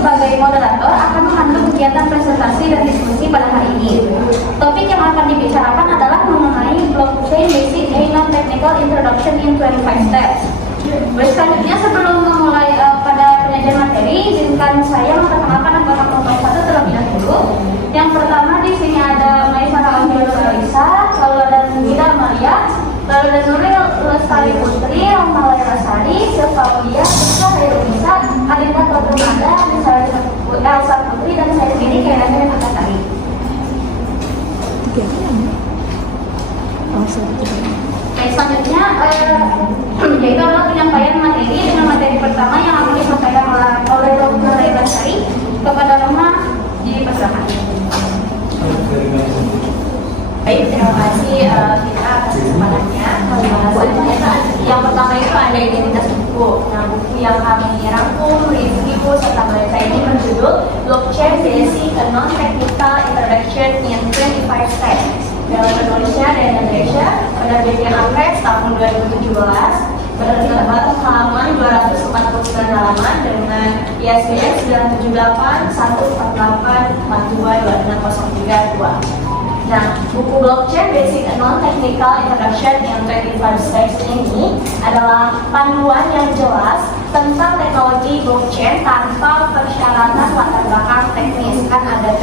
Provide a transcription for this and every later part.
sebagai moderator akan memandu kegiatan presentasi dan diskusi pada hari ini. Topik yang akan dibicarakan adalah mengenai blockchain basic a non-technical introduction in 25 steps. Selanjutnya sebelum memulai pada penyajian materi, izinkan saya memperkenalkan anggota kelompok 1 terlebih dahulu. Yang pertama di sini ada Maisara Anjur Alisa, lalu ada Nida Maria, lalu ada Nuril Lestari Putri, Malaya Rasari, Sylvia, Sisa Hairunisa, Adinda Kotumada, Elsa Putri, dan saya sendiri Kairanya Makasari. Oke, selanjutnya yaitu adalah penyampaian materi dengan materi pertama yang akan disampaikan oleh Dr. Basari kepada Roma di persilakan. Baik, terima kasih kita atas kesempatannya. Yang pertama itu ada identitas buku. Nah, buku yang kami rangkum, review, serta baca ini berjudul Blockchain Basic a Non-Technical Introduction in 25 Steps. Dalam penulisnya dari Indonesia, penerbitnya Amres tahun 2017, berterdapat halaman 249 halaman dengan ISBN 9781484222603. Nah, buku Blockchain Basic Non-Technical Introduction in 25 Steps ini adalah panduan yang jelas tentang teknologi blockchain tanpa persyaratan latar belakang teknis. Kan ada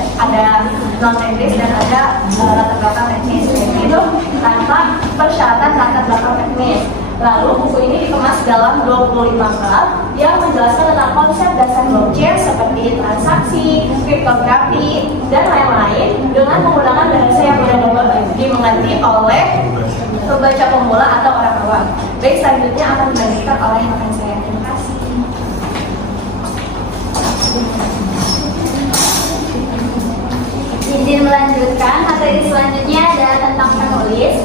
non-teknis dan ada latar belakang teknis. Itu tanpa persyaratan latar belakang teknis. Lalu buku ini dikemas dalam 25 bab yang menjelaskan tentang konsep dasar blockchain seperti transaksi, kriptografi, dan lain-lain dengan menggunakan bahasa yang mudah dimengerti oleh pembaca pemula atau orang awam. Baik, selanjutnya akan dibagikan oleh rekan saya. Terima kasih. Izin melanjutkan, materi selanjutnya adalah tentang penulis.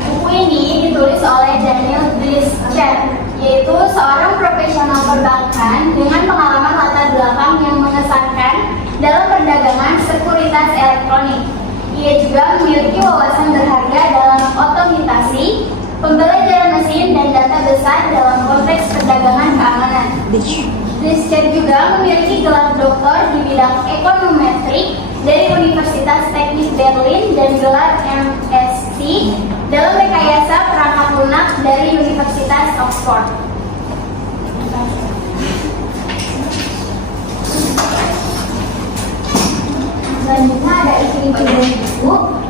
Buku ini ditulis oleh Daniel Driscoll, yaitu seorang profesional perbankan dengan pengalaman latar belakang yang mengesankan dalam perdagangan sekuritas elektronik. Ia juga memiliki wawasan berharga dalam otomatisasi, pembelajaran mesin, dan data besar dalam konteks perdagangan keamanan. Driscoll juga memiliki gelar doktor di bidang ekonometrik dari Universitas Teknik Berlin dan gelar MSc dalam rekayasa perangkat lunak dari Universitas Oxford. Selanjutnya ada isi dari buku.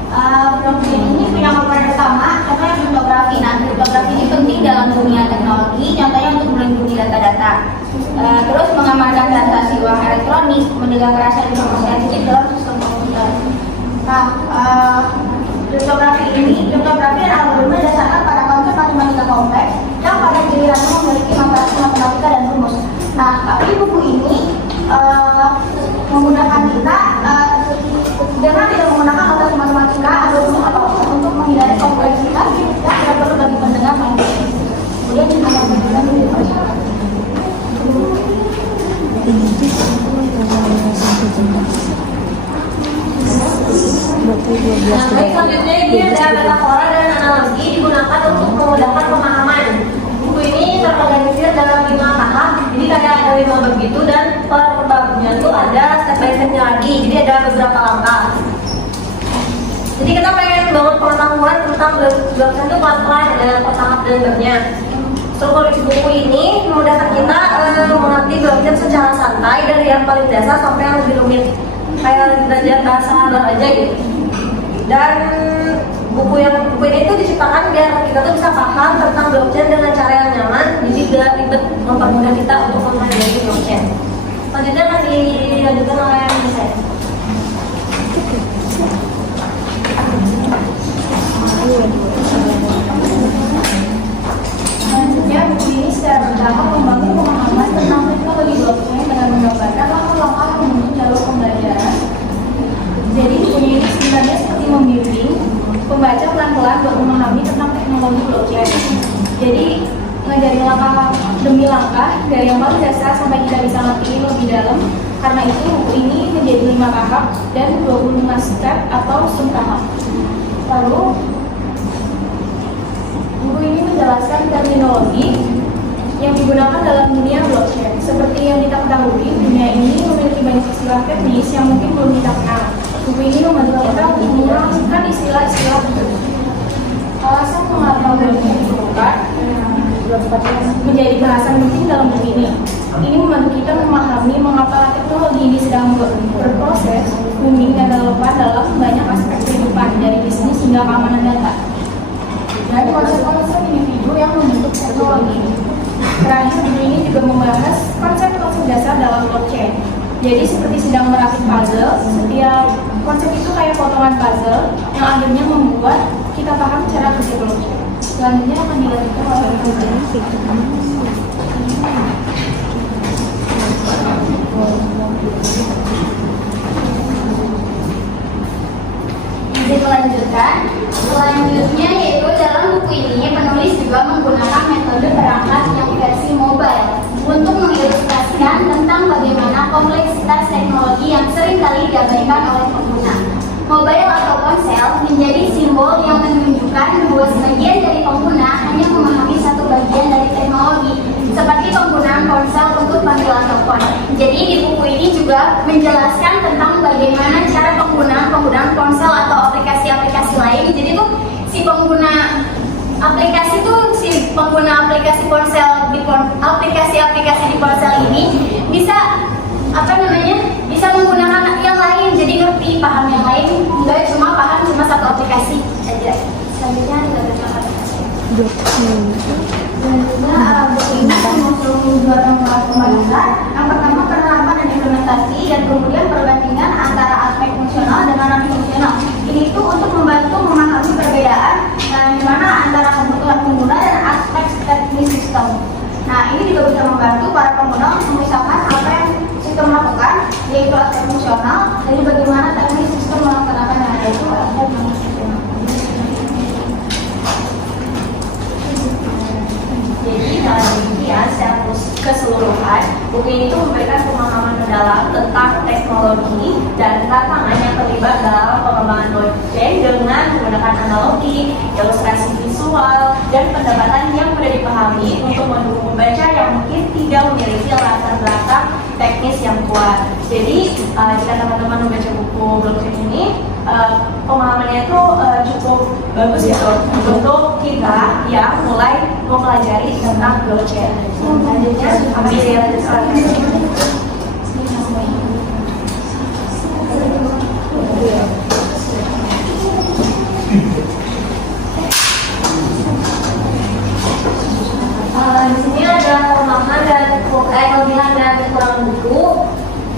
Blockchain ini punya komponen pertama, contohnya kriptografi. Nah, kriptografi ini penting dalam dunia teknologi, contohnya untuk melindungi data-data. Terus mengamankan transaksi uang elektronik, mencegah kerahasiaan informasi sensitif dalam sistem komputer. Nah, kriptografi dan algoritma didasarkan pada konsep matematika kompleks yang pada gilirannya memiliki notation matematika dan rumus. Nah, tapi buku ini menggunakan kita dengan tidak menggunakan notation matematika atau rumus apapun untuk menghindari kompleksitas yang tidak perlu bagi pendengar mengerti. Kemudian akan menggunakan Baik, selanjutnya ini ada metafora dan analogi digunakan untuk memudahkan pemahaman. Buku ini terorganisir dalam 5 tahap, jadi kayak ada 5 begitu, dan per babnya tuh ada step by stepnya lagi, jadi ada beberapa langkah. Jadi kita pengen bangun pengetahuan tentang blockchain itu pelan-pelan, ada per tahap dan babnya. Struktur isi buku ini memudahkan kita mengerti blockchain secara santai dari yang paling dasar sampai yang lebih rumit, kayak belajar bahasa baru aja gitu. Dan buku ini tuh diciptakan biar kita tuh bisa paham tentang blockchain dengan cara yang nyaman, jadi gak ribet, mempermudah kita untuk mempelajari blockchain. Selanjutnya akan dilanjutkan oleh saya. Selanjutnya, buku ini secara berdampak membangun pemahaman tentang teknologi blockchain dengan menggambarkan langkah-langkah menuju jalur pembelajaran. Jadi buku ini sebenarnya seperti membimbing pembaca pelan-pelan untuk memahami tentang teknologi blockchain. Jadi ngajarin langkah demi langkah dari yang paling dasar sampai kita bisa ngerti lebih dalam. Karena itu buku ini menjadi 5 tahap dan 25 step atau subtahap. Lalu buku ini menjelaskan terminologi yang digunakan dalam dunia blockchain. Seperti yang kita ketahui, dunia ini istilah teknis yang mungkin belum kita kenal. Buku ini membantu kita untuk mengulaskan istilah-istilah tersebut. Alasan mengapa buku ini diperlukan menjadi bahasan penting dalam buku ini. Ini membantu kita memahami mengapa teknologi ini sedang berproses, booming dan relevan dalam banyak aspek kehidupan, dari bisnis hingga keamanan data. Dan konsep-konsep individu yang membentuk teknologi. Terakhir, buku ini juga membahas konsep-konsep dasar dalam blockchain. Jadi seperti sedang merakit puzzle, setiap konsep itu kayak potongan puzzle yang akhirnya membuat kita paham cara kerja blockchain. Selanjutnya akan dilanjutkan oleh Izin melanjutkan. Selanjutnya yaitu dalam buku ini penulis juga menggunakan metode perangkat yang versi mobile untuk mengilustrasikan tentang bagaimana kompleksitas teknologi yang seringkali diabaikan oleh pengguna. Mobile atau ponsel menjadi simbol yang menunjukkan bahwa sebagian dari pengguna hanya memahami satu bagian dari teknologi, seperti penggunaan ponsel untuk panggilan telepon. Jadi di buku ini juga menjelaskan tentang bagaimana cara penggunaan ponsel atau aplikasi-aplikasi lain. Jadi tuh si pengguna aplikasi ponsel di aplikasi-aplikasi di ponsel ini bisa bisa menggunakan yang lain, jadi ngerti paham yang lain, enggak cuma paham satu aplikasi aja. Selanjutnya kita baca aplikasi. Selanjutnya buku ini mengusung dua tempat pembahasan. Yang pertama penerapan dan implementasi, dan kemudian perbandingan antara aspek fungsional dengan non fungsional. Ini tuh untuk membantu memahami perbedaan di mana antara kebutuhan pengguna dan aspek teknis sistem. Nah, ini juga bisa membantu para pengguna untuk memisahkan apa yang sistem lakukan, yaitu aspek fungsional, dan bagaimana teknis sistem melaksanakan yang ada itu aspek fungsional. Jadi dalam demikian secara keseluruhan, buku ini tuh memberikan pemahaman mendalam tentang teknologi dan tantangan yang terlibat dalam pengembangan blockchain dengan menggunakan analogi, ilustrasi visual, dan pendekatan yang mudah dipahami untuk mendukung pembaca yang mungkin tidak memiliki latar belakang teknis yang kuat. Jadi jika teman-teman membaca buku blockchain ini, pemahamannya itu cukup bagus gitu untuk kita yang mulai mempelajari tentang blockchain. Selanjutnya kami dilanjutkan. Di sini ada kelemahan dan kelebihan dan kekurangan buku.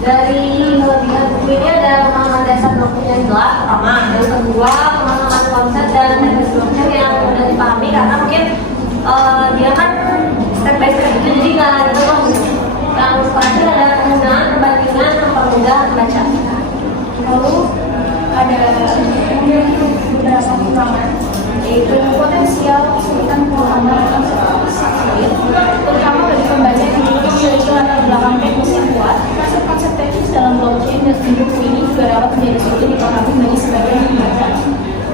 Dari kelebihan buku ini ada pemahaman dasar blockchain yang jelas, pertama. Yang kedua, pemahaman konsep dan teknis blockchain yang mudah dipahami karena mungkin dia kan step by step itu, jadi nggak ada yang terakhir ada penggunaan perbandingan yang mudah membaca. Lalu ada beberapa kekurangan, yaitu potensial kesulitan pemahaman terutama bagi pembaca yang memiliki latar belakang teknis yang kuat. Konsep-konsep teknis dalam blockchain dan buku ini juga dapat menjadi sulit dipahami bagi sebagian pembaca.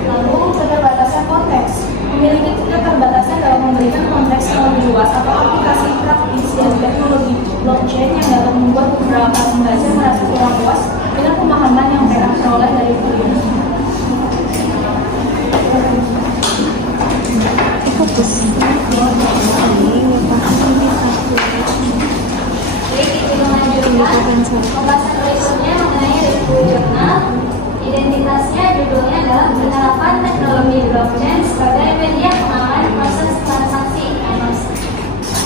Lalu keterbatasan konteks, memiliki keterbatasan dalam memberikan konteks yang lebih luas atau aplikasi praktis dari teknologi blockchain yang dapat membuat beberapa pembaca merasa kurang puas dengan pemahaman yang mereka peroleh dari buku ini. Pembahasan berikutnya mengenai review jurnal. Identitasnya judulnya adalah penerapan teknologi blockchain sebagai media pengaman proses transaksi e-commerce.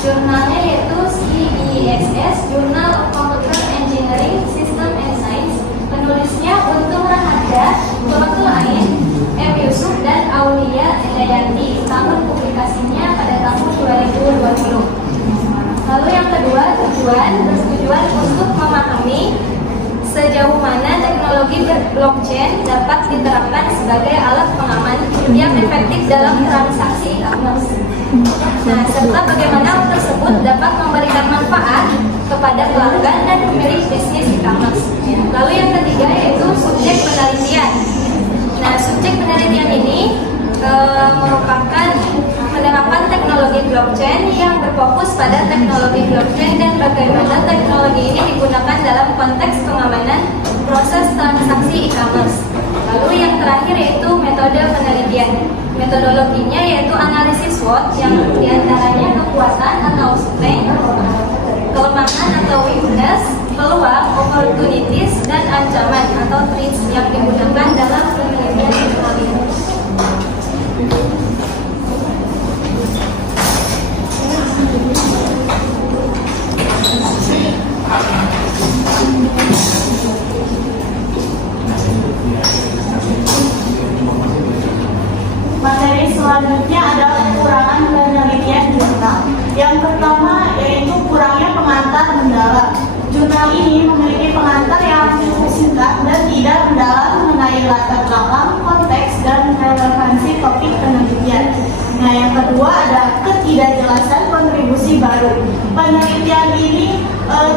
Jurnalnya yaitu CESS, Journal of Computer Engineering, System and Science. Penulisnya Untung Raharja, Fathul Ain, M. Yusuf, dan Aulia Indayanti. Tahun publikasinya pada tahun 2020. Lalu yang kedua, bertujuan untuk memahami sejauh mana teknologi blockchain dapat diterapkan sebagai alat pengaman yang efektif dalam transaksi e-commerce. Nah, serta bagaimana hal tersebut dapat memberikan manfaat kepada pelanggan dan pemilik bisnis e-commerce. Lalu yang ketiga yaitu subjek penelitian. Nah, subjek penelitian ini merupakan Penerapan teknologi blockchain yang berfokus pada teknologi blockchain dan bagaimana teknologi ini digunakan dalam konteks pengamanan proses transaksi e-commerce. Lalu yang terakhir yaitu metode penelitian. Metodologinya yaitu analisis SWOT yang diantaranya kekuatan atau strength, kelemahan atau weakness, peluang, opportunities, dan ancaman atau threats yang digunakan dalam penelitian teknologi. Materi selanjutnya adalah kekurangan penelitian jurnal. Yang pertama yaitu kurangnya pengantar mendalam. Jurnal ini memiliki pengantar yang cukup singkat dan tidak mendalam mengenai latar belakang, konteks, dan relevansi topik penelitian. Nah, yang kedua ada ketidakjelasan kontribusi baru. Penelitian ini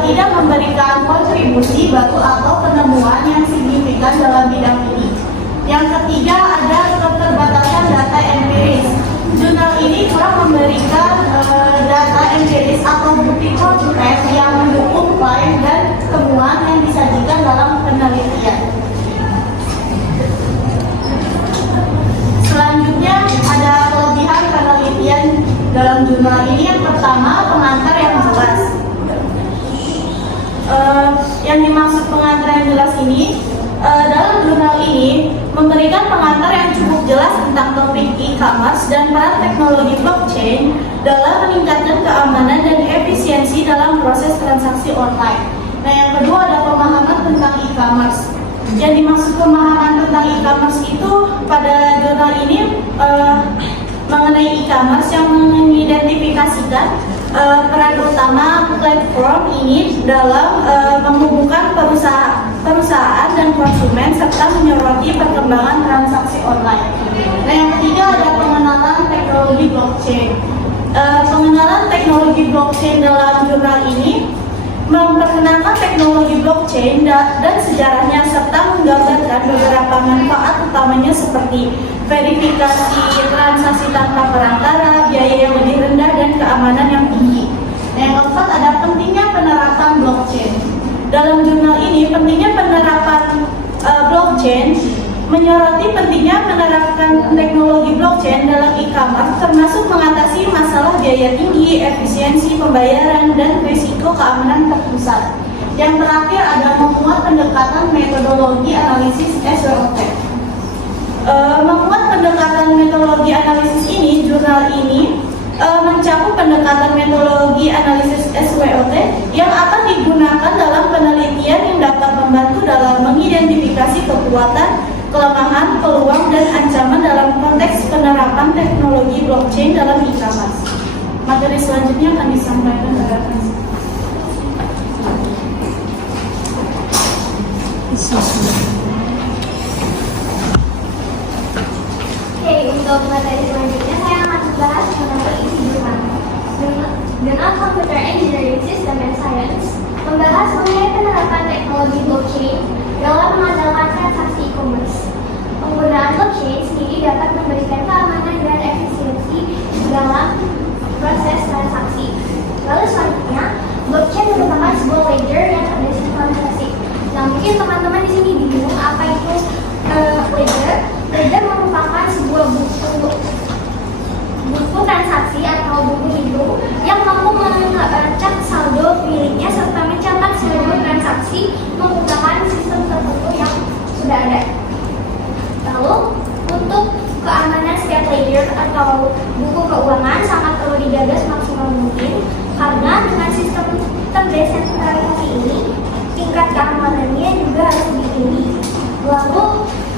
tidak memberikan kontribusi baru atau penemuan yang signifikan dalam bidang ini. Yang ketiga ada keterbatasan data empiris. Jurnal ini kurang memberikan data empiris atau bukti konkret yang mendukung klaim dan temuan yang disajikan dalam penelitian. Selanjutnya ada kelebihan penelitian dalam jurnal ini. Yang pertama, pengantar yang jelas. Yang dimaksud pengantar yang jelas ini, dalam jurnal ini memberikan pengantar yang cukup jelas tentang topik e-commerce dan peran teknologi blockchain dalam meningkatkan keamanan dan efisiensi dalam proses transaksi online. Nah, yang kedua ada pemahaman tentang e-commerce. Yang dimaksud pemahaman tentang e-commerce itu pada jurnal ini mengenai e-commerce yang mengidentifikasikan peran utama platform ini dalam menghubungkan perusahaan dan konsumen serta menyoroti perkembangan transaksi online. Nah, yang ketiga ada pengenalan teknologi blockchain. Pengenalan teknologi blockchain dalam jurnal ini memperkenalkan teknologi blockchain dan sejarahnya serta menggambarkan beberapa manfaat utamanya seperti verifikasi transaksi tanpa perantara, biaya yang lebih rendah, dan keamanan yang tinggi. Nah, yang keempat ada pentingnya penerapan blockchain. Dalam jurnal ini pentingnya penerapan blockchain menyoroti pentingnya menerapkan teknologi blockchain dalam e-commerce termasuk mengatasi masalah biaya tinggi, efisiensi pembayaran, dan risiko keamanan terpusat. Yang terakhir ada memuat pendekatan metodologi analisis SWOT. Memuat pendekatan metodologi analisis ini, jurnal ini mencakup pendekatan metodologi analisis SWOT yang akan digunakan dalam penelitian yang dapat membantu dalam mengidentifikasi kekuatan, kelemahan, peluang, dan ancaman dalam konteks penerapan teknologi blockchain dalam e-commerce. Materi selanjutnya akan disampaikan oleh Francis. Oke, untuk materi selanjutnya saya akan membahas mengenai isi jurnal. Jurnal Computer Engineering System and Science membahas mengenai penerapan teknologi blockchain dalam mengandalkan transaksi e-commerce. Penggunaan blockchain sendiri dapat memberikan keamanan dan efisiensi dalam proses transaksi. Lalu selanjutnya, blockchain merupakan sebuah ledger yang terdesentralisasi. Nah, mungkin teman-teman di sini bingung apa itu ledger. Ledger merupakan sebuah buku transaksi atau buku hitung yang mampu melacak saldo miliknya serta mencatat seluruh transaksi menggunakan sistem tertentu yang sudah ada. Lalu, untuk keamanan setiap ledger atau buku keuangan sangat perlu dijaga semaksimal mungkin karena dengan sistem terdesentralisasi ini tingkat keamanannya juga harus lebih tinggi. Lalu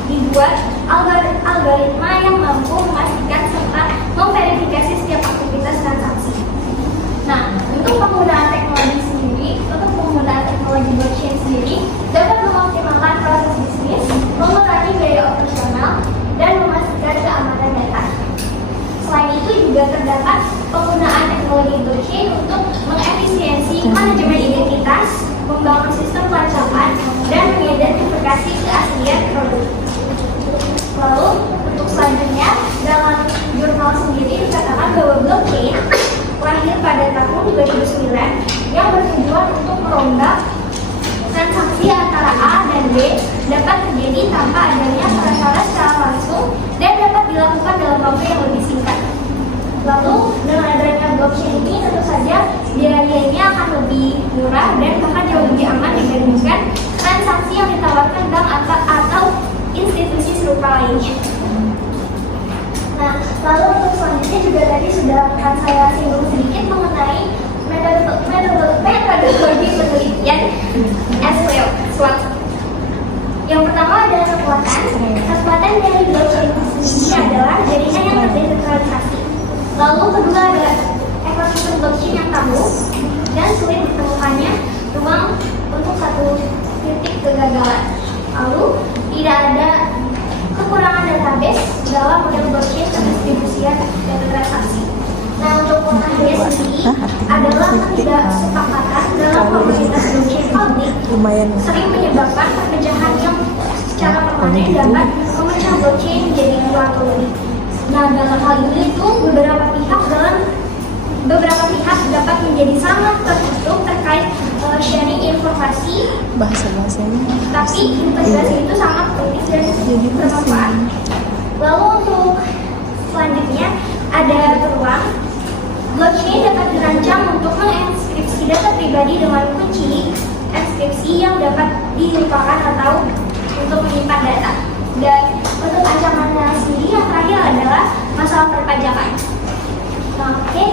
dibuat algoritma yang mampu memastikan serta memverifikasi setiap aktivitas transaksi. Nah, untuk penggunaan teknologi sendiri, untuk penggunaan teknologi blockchain sendiri dapat mengoptimalkan proses bisnis, mengurangi biaya operasional, dan memastikan keamanan data. Selain itu juga terdapat penggunaan teknologi blockchain untuk mengefisiensi manajemen identitas, membangun sistem pelacakan, dan mengidentifikasi keaslian produk. Lalu, untuk selanjutnya, dalam jurnal awal sendiri dikatakan bahwa blockchain lahir pada tahun 2009 yang bertujuan untuk merombak transaksi antara A dan B dapat terjadi tanpa adanya perantara secara langsung dan dapat dilakukan dalam waktu yang lebih singkat. Lalu dengan adanya blockchain ini tentu saja biayanya akan lebih murah dan bahkan jauh lebih aman dibandingkan transaksi yang ditawarkan bank atau institusi serupa lainnya. Nah, lalu untuk selanjutnya juga tadi sudah akan saya singgung sedikit mengenai metodologi penelitian SWOT. Yang pertama adalah kekuatan. Kekuatan dari blockchain sendiri adalah jaringan yang terdesentralisasi. Lalu kedua ada ekosistem blockchain yang tangguh dan sulit ditemukannya ruang untuk satu titik kegagalan. Lalu tidak ada kekurangan database dalam model blockchain pendistribusian dan transaksi. Nah, untuk dia sendiri adalah ketidaksepakatan dalam komunitas blockchain publik sering menyebabkan perpecahan yang secara permanen dapat memecah blockchain menjadi dua atau lebih. Nah, dalam hal ini itu beberapa pihak dapat menjadi sangat tertutup terkait sharing informasi. Bahasa-bahasanya. Tapi integrasi itu sangat penting dan bermanfaat. Lalu untuk selanjutnya ada peluang. Blockchain dapat dirancang untuk mengenkripsi data pribadi dengan kunci enkripsi yang dapat dilupakan atau untuk menyimpan data. Dan untuk ancamannya sendiri yang terakhir adalah masalah perpajakan. Nah, oke.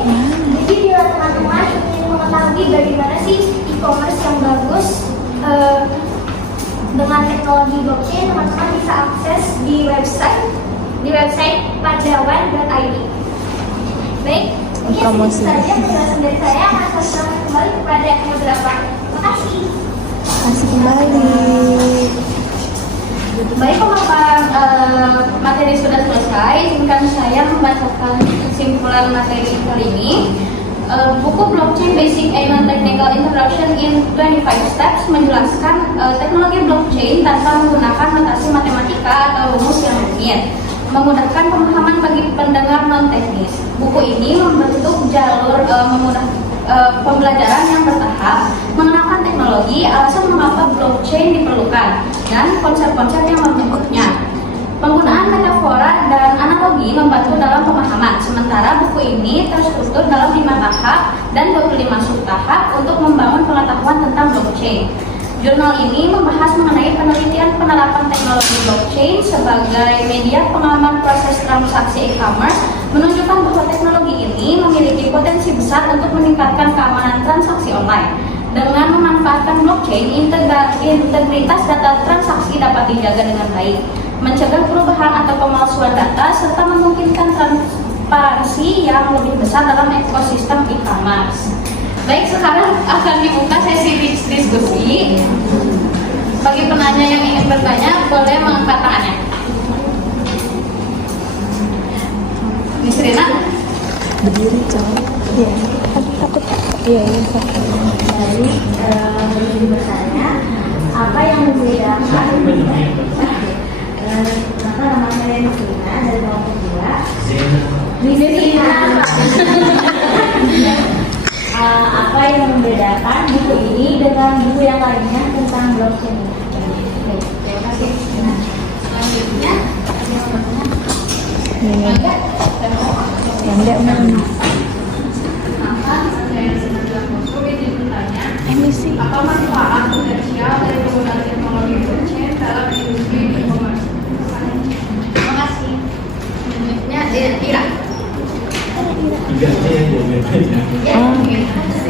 Jadi bila teman-teman ingin mengetahui bagaimana sih e-commerce yang bagus dengan teknologi blockchain, teman-teman bisa akses di website pandawan.id. Baik, mungkin segitu saja penjelasan dari saya. Akan saya serahkan kembali kepada moderator. Terima kasih. Kasih kembali. Baik, kalau materi sudah selesai, izinkan saya membacakan kesimpulan materi kali ini. Buku Blockchain Basic and Non-Technical Introduction in 25 Steps menjelaskan teknologi blockchain tanpa menggunakan notasi matematika atau rumus yang rumit, memudahkan pemahaman bagi pendengar non-teknis. Buku ini membentuk jalur pembelajaran yang bertahap, mengenalkan teknologi, alasan mengapa blockchain diperlukan, dan konsep-konsep yang membentuknya. Penggunaan metafora dan analogi membantu dalam pemahaman, sementara buku ini terstruktur dalam 5 tahap dan 25 subtahap untuk membangun pengetahuan tentang blockchain. Jurnal ini membahas mengenai penelitian penerapan teknologi blockchain sebagai media pengaman proses transaksi e-commerce, menunjukkan bahwa teknologi ini memiliki potensi besar untuk meningkatkan keamanan transaksi online. Dengan memanfaatkan blockchain, integritas data transaksi dapat dijaga dengan baik, mencegah perubahan atau pemalsuan data, serta memungkinkan transparansi yang lebih besar dalam ekosistem e-commerce. Baik, sekarang akan dibuka sesi diskusi. Bagi penanya yang ingin bertanya, boleh mengangkat tangannya. Miss Rina? Berdiri, coba. Iya, takut. Iya. Jadi, bertanya, apa yang membedakan nama saya Miss Rina dari kelompok 2? Miss Rina apa yang membedakan buku ini dengan buku yang lainnya tentang blockchain? Baik, terima kasih. Selanjutnya, Apa manfaat potensial dari penggunaan teknologi blockchain dalam industri e-commerce? Terima kasih. Selanjutnya, Ira.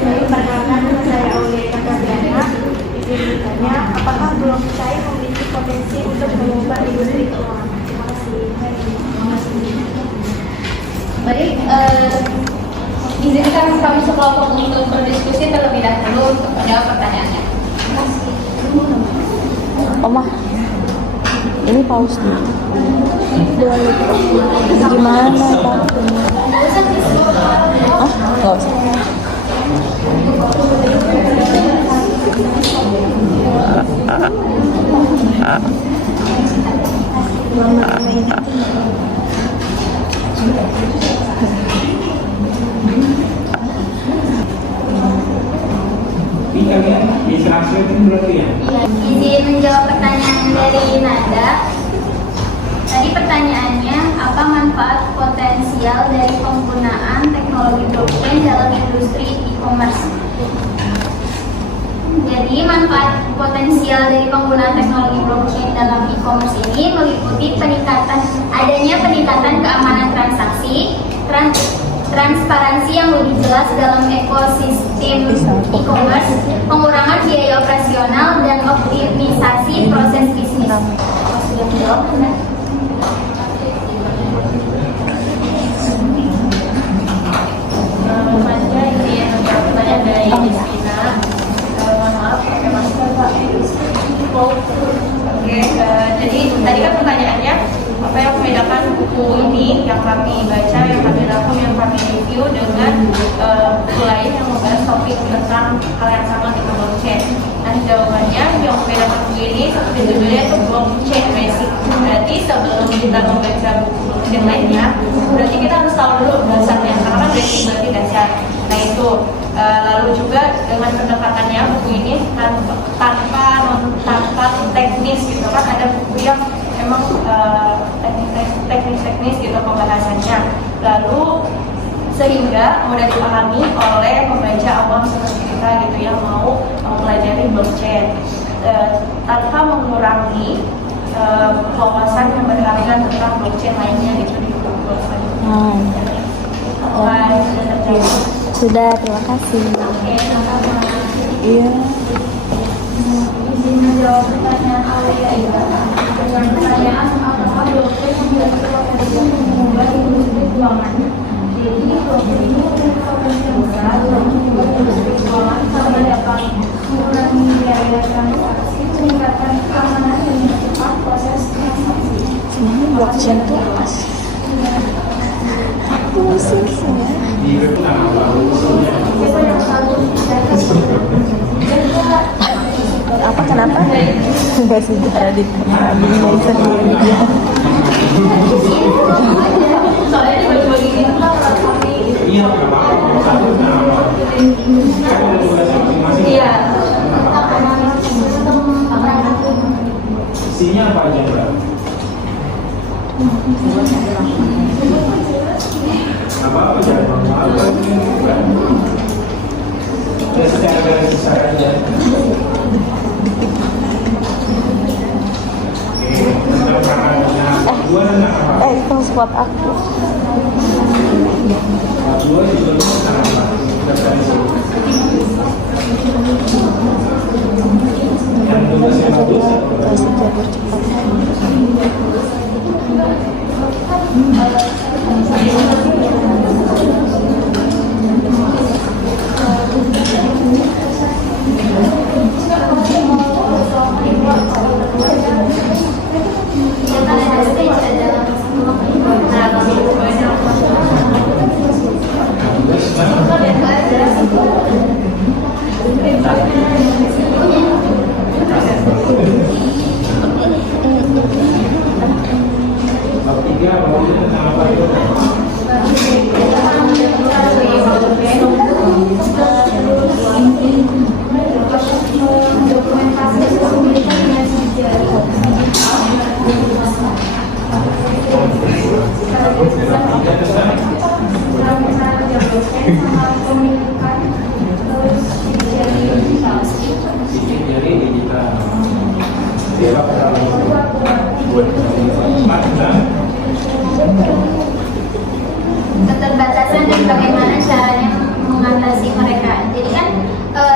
Perkenalkan, saya Aulia Kabriana. Izin bertanya, apakah blockchain memiliki potensi untuk mengubah industri keuangan? Terima kasih. Baik, izinkan kami sekelompok untuk berdiskusi terlebih dahulu untuk menjawab pertanyaannya. Terima kasih. Omah, ini paus nih. Gimana Pak? Nggak usah. Iya, izin menjawab pertanyaan dari Nada. Tadi pertanyaannya, apa manfaat potensial dari penggunaan teknologi blockchain dalam industri e-commerce? Jadi manfaat potensial dari penggunaan teknologi blockchain dalam e-commerce ini meliputi adanya peningkatan keamanan transaksi, transparansi yang lebih jelas dalam ekosistem e-commerce, pengurangan biaya operasional, dan optimisasi proses bisnis. Sudah dijawab, benar? Oke, jadi tadi kan pertanyaannya apa yang membedakan buku ini yang kami baca, yang kami rangkum, yang kami review dengan buku lain yang membahas topik tentang hal yang sama tentang blockchain. Nah, jawabannya yang membedakan buku ini seperti judulnya itu blockchain basic. Berarti sebelum kita membaca buku blockchain lainnya, berarti kita harus tahu dulu dasarnya, karena kan basic berarti dasar. Nah itu lalu juga dengan pendekatannya buku ini tanpa teknis gitu kan, ada buku yang memang teknis gitu pembahasannya, lalu sehingga mudah dipahami oleh pembaca awam seperti kita gitu yang mau mempelajari blockchain tanpa mengurangi wawasan yang berharga tentang blockchain lainnya gitu di buku. Sudah, terima kasih. Oke, sama-sama. Iya. Izin menjawab pertanyaan Aulia ya. Dengan pertanyaan apakah blockchain memiliki potensi untuk mengubah industri keuangan? Jadi blockchain ini memiliki potensi yang besar untuk mengubah industri keuangan karena dapat mengurangi biaya transaksi, meningkatkan keamanan dan mempercepat proses transaksi. Ini blockchain tuh apa sih? Musik ya. Apa kenapa? Enggak sih, ada di bingung sendiri dia. Soalnya tiba-tiba gini iya. Isinya apa aja, Mbak? Apa jangan malu-malu. Ya secara garis besar aja. Oke, tentang perangkatnya dua tentang apa? Itu spot aku. Dua juga tentang apa? Referensi. Yang tulis yang bagus. Terus jalur cepat. Keterbatasan dan bagaimana caranya mengatasi mereka. Jadi kan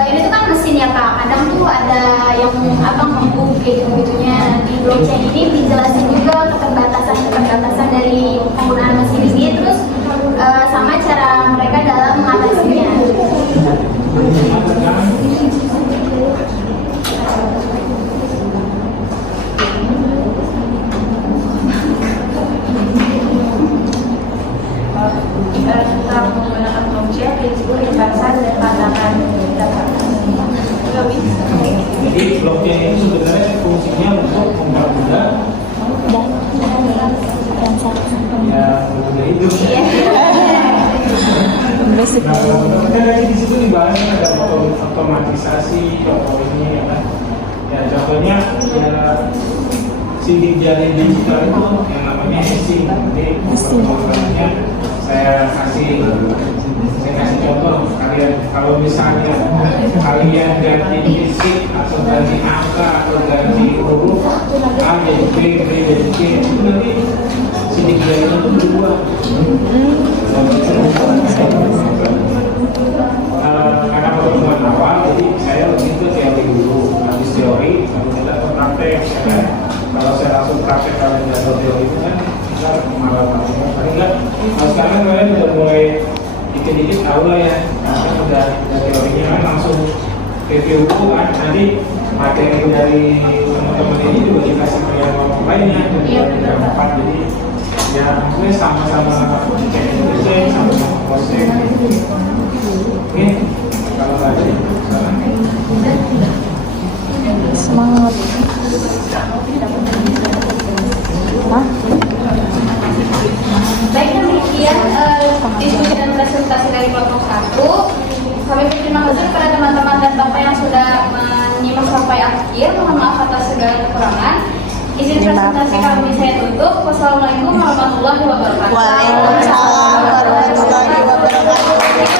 ini tuh kan mesin ya Kak. Kadang tuh ada yang ngebug gitu-gitunya. Di blockchain ini dijelasin juga keterbatasan dari penggunaan mesin ini, terus sama cara mereka dalam mengatasinya. Tentang menggunakan blockchain, risiko ringkasan dan pandangan data. Jadi blockchain itu sebenarnya fungsinya untuk mempermudah transaksi. ya mempermudah hidup. Basic Nah, teman-teman lagi di situ dibahas ada otomatisasi, contoh ini ya kan. Ya contohnya ya sidik jari digital itu yang namanya hashing. Nanti contohnya saya kasih contoh kalian kalau misalnya kalian ganti fisik atau ganti angka atau ganti huruf A jadi B, B jadi C itu nanti sidik jarinya itu berubah. Karena pertemuan awal jadi saya lebih ke teori dulu, habis teori lalu kita ke praktek ya kan? Kalau saya langsung praktek kalian nggak tahu teori itu kan kita malah paling nggak. Nah sekarang kalian udah mulai dikit-dikit tahu lah ya, kan udah teorinya kan langsung review kan, nanti materi dari teman-teman ini juga dikasih ke yang lainnya dan dapat jadi ya mungkin sama-sama cek Indonesia, sama-sama proses. Oke, kalau ada Semangat. Hah? Baik, demikian diskusi dan presentasi dari kelompok 1. Kami berterima kasih kepada teman-teman dan Bapak yang sudah menyimak sampai akhir. Mohon maaf atas segala kekurangan. Izin presentasi kami saya tutup. Wassalamualaikum warahmatullahi wabarakatuh. Waalaikumsalam warahmatullahi wabarakatuh.